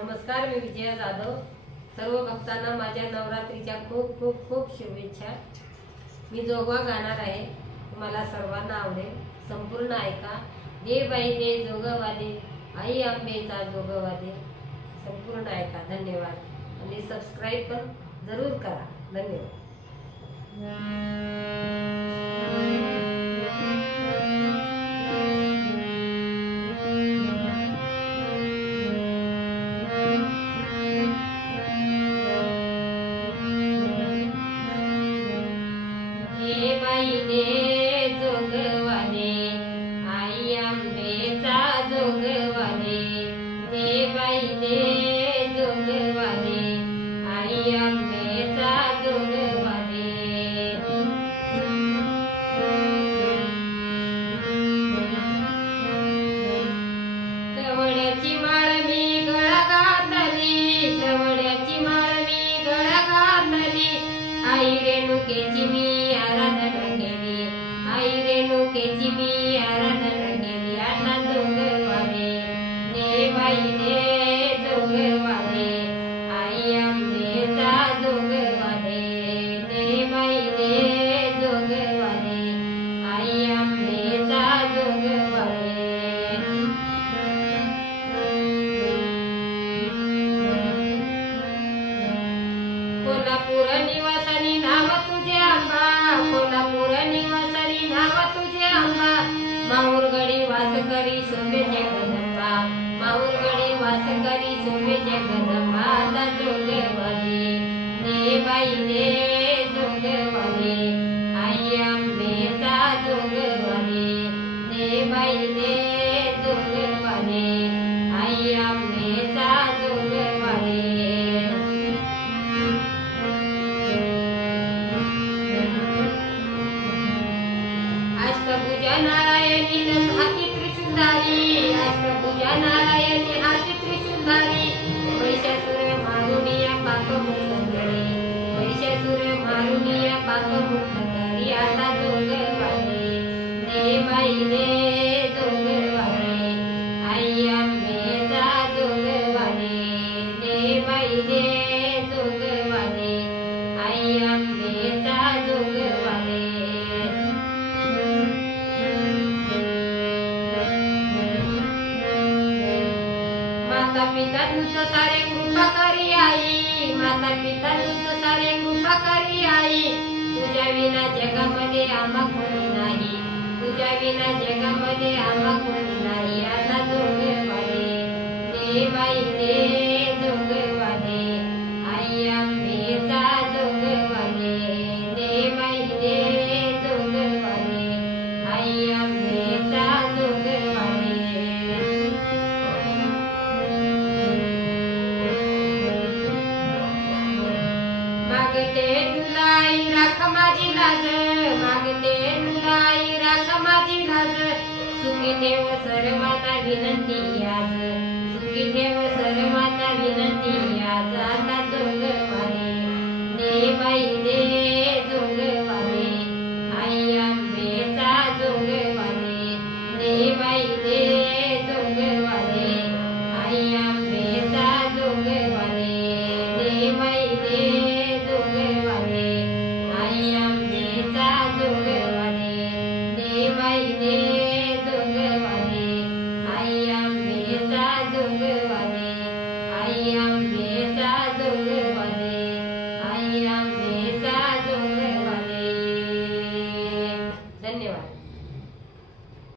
नमस्कार, मी विजया जाधव। सर्व भक्तांना माझ्या नवरात्रीच्या खूप खूप खूप शुभेच्छा। मी जोगवा गाणार आहे, तुम्हाला सर्वांना आवडेल, संपूर्ण ऐका। दे बाई दे जोगवा दे, आई अंबेचा जोगवा दे, संपूर्ण ऐका। धन्यवाद आणि सबस्क्राइब पण जरूर करा। धन्यवाद। दे जोगवा दे, आई अंबेचा जोगवा दे, दे बाई दे जोगवा दे, आई अंबेचा जोगवा दे। कवड्याची माळ मी गळा घातली, कवड्याची माळ मी गळा घातली, आई रेणुकेची मी रेणुकेची मी आराधना केली। आता जोगवा दे, दे बाई दे जोगवा दे, आई अंबेचा जोगवा दे, दे बाई दे जोगवा दे, आई अंबेचा जोगवा दे। कोल्हापूर निवासानी नाव तुझे आंबा, कोल्हापूर निवासानी नाव तुझे आंबा, माहूरगडी वास करी शोभे जगदंबा, माहूरगडी वास करी शोभे जगदंबा। आता जोगवा दे, दे बाई दे जोगवा दे, आई अंबेचा जोगवा दे, दे बाई दे जोगवा दे, आई अंबेचा जोगवा दे। अष्टभुजा नारायणी हाती त्रिशूलधारी, अष्टभुजा नारायणी हाती त्रिशूलधारी, महिषासुर मारुनिया पापमुक्त करी, महिषासुर मारुनिया पापमुक्त करी। आता जोगवा दे, दे बाई दे जोगवा दे, आई अंबेचा जोगवा दे, दे बाई दे जोगवा दे, आई अंबेचा जोगवा दे। माता पिता तुझं सारे कृपा करी आई, माता पिता तुझं सारे कृपा करी आई, तुझ्या विना जगामध्ये आम्हा कोणी नाही, तुझ्या विना जगामध्ये आम्हा कोणी नाही। आता जोगवा दे, दे बाई दे जोगवा दे, आई अंबेचा जोगवा दे, दे बाई दे जोगवा दे, आई अंबेचा जोगवा दे। मागते तुला आई राख माझी लाज, मागते तुला आई राख माझी लाज, सुखी ठेव सर्वांना विनंती आज, सुखी ठेव सर्वांना विनंती आज। आता जोगवा दे, दे बाई